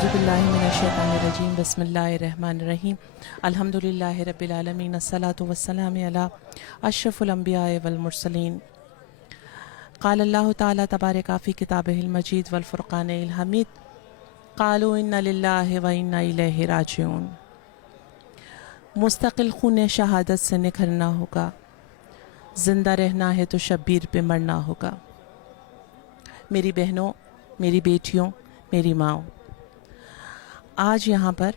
औज़ुबिल्लाहिमिनश्शैतानिर्रजीम बिस्मिल्लाहिर्रहमानिर्रहीम अल्हम्दुलिल्लाहि रब्बिल आलमीन अस्सलातु वस्सलामु अला अशरफुल अंबिया वल मुरसलीन क़ाल अल्लाहु तआला तबारक फ़ी किताबिहिल मजीद वल फ़ुरक़ानिल हमीद क़ालू इन्ना लिल्लाहि व इन्ना इलैहि राजिऊन। मुस्तक़िल खून शहादत से निखरना होगा, ज़िंदा रहना है तो शब्बीर पे मरना होगा। मेरी बहनों, मेरी बेटियों, मेरी माँओं, आज यहाँ पर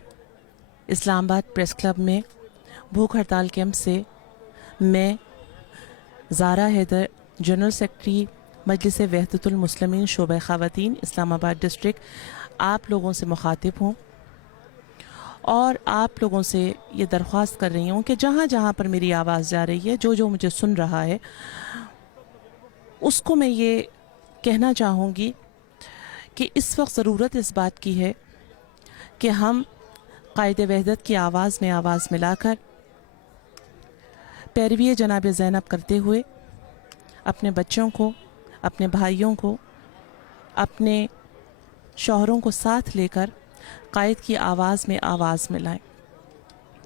इस्लामाबाद प्रेस क्लब में भूख हड़ताल कैंप से मैं ज़ारा हैदर, जनरल सेक्रेटरी मजलिस वहदतुल मुस्लिमीन शोबा ख़वातीन इस्लामाबाद डिस्ट्रिक्ट, आप लोगों से मुखातिब हूँ और आप लोगों से ये दरख्वास्त कर रही हूँ कि जहाँ जहाँ पर मेरी आवाज़ जा रही है, जो जो मुझे सुन रहा है, उसको मैं ये कहना चाहूँगी कि इस वक्त ज़रूरत इस बात की है कि हम क़ायद वहदत की आवाज़ में आवाज़ मिलाकर पैरवी जनाब ज़ैनब करते हुए अपने बच्चों को, अपने भाइयों को, अपने शौहरों को साथ लेकर क़ायद की आवाज़ में आवाज़ मिलाएं।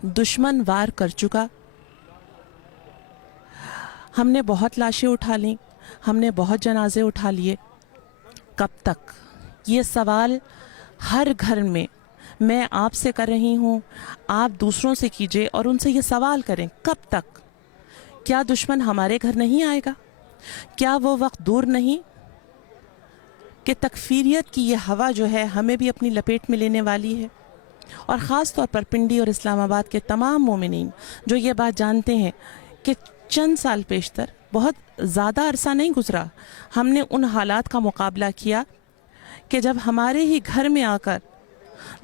दुश्मन वार कर चुका, हमने बहुत लाशें उठा लीं, हमने बहुत जनाजे उठा लिए। कब तक? ये सवाल हर घर में मैं आपसे कर रही हूँ, आप दूसरों से कीजिए और उनसे ये सवाल करें, कब तक? क्या दुश्मन हमारे घर नहीं आएगा? क्या वो वक्त दूर नहीं कि तकफीरियत की ये हवा जो है हमें भी अपनी लपेट में लेने वाली है? और ख़ास तौर पर पिंडी और इस्लामाबाद के तमाम मोमिनीन जो ये बात जानते हैं कि चंद साल पेशतर, बहुत ज़्यादा अरसा नहीं गुजरा, हमने उन हालात का मुकाबला किया कि जब हमारे ही घर में आकर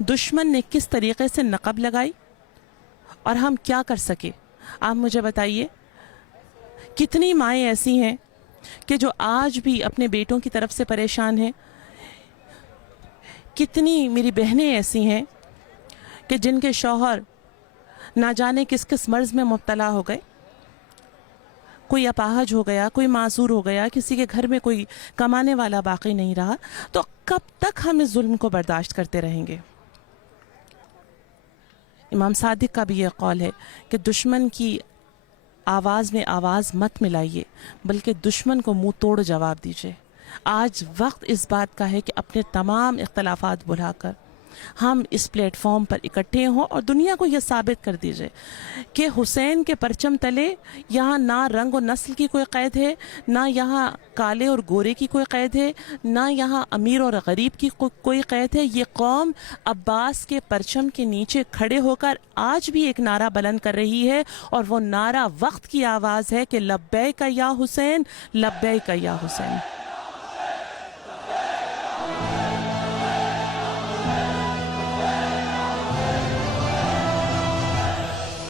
दुश्मन ने किस तरीक़े से नक़ब लगाई और हम क्या कर सके। आप मुझे बताइए, कितनी माएँ ऐसी हैं कि जो आज भी अपने बेटों की तरफ से परेशान हैं? कितनी मेरी बहनें ऐसी हैं कि जिनके शौहर ना जाने किस किस मर्ज़ में मुब्तला हो गए, कोई अपाहज हो गया, कोई मासूर हो गया, किसी के घर में कोई कमाने वाला बाकी नहीं रहा। तो कब तक हम इस जुल्म को बर्दाश्त करते रहेंगे? इमाम सादिक का भी ये कौल है कि दुश्मन की आवाज़ में आवाज़ मत मिलाइए, बल्कि दुश्मन को मुंह तोड़ जवाब दीजिए। आज वक्त इस बात का है कि अपने तमाम इख्तलाफात भुलाकर हम इस प्लेटफॉर्म पर इकट्ठे हों और दुनिया को यह साबित कर दीजिए कि हुसैन के परचम तले यहाँ ना रंग और नस्ल की कोई क़ैद है, ना यहाँ काले और गोरे की कोई क़ैद है, ना यहाँ अमीर और गरीब की कोई क़ैद है। ये कौम अब्बास के परचम के नीचे खड़े होकर आज भी एक नारा बुलंद कर रही है और वो नारा वक्त की आवाज़ है कि लब्बैक या हुसैन, लब्बैक या हुसैन।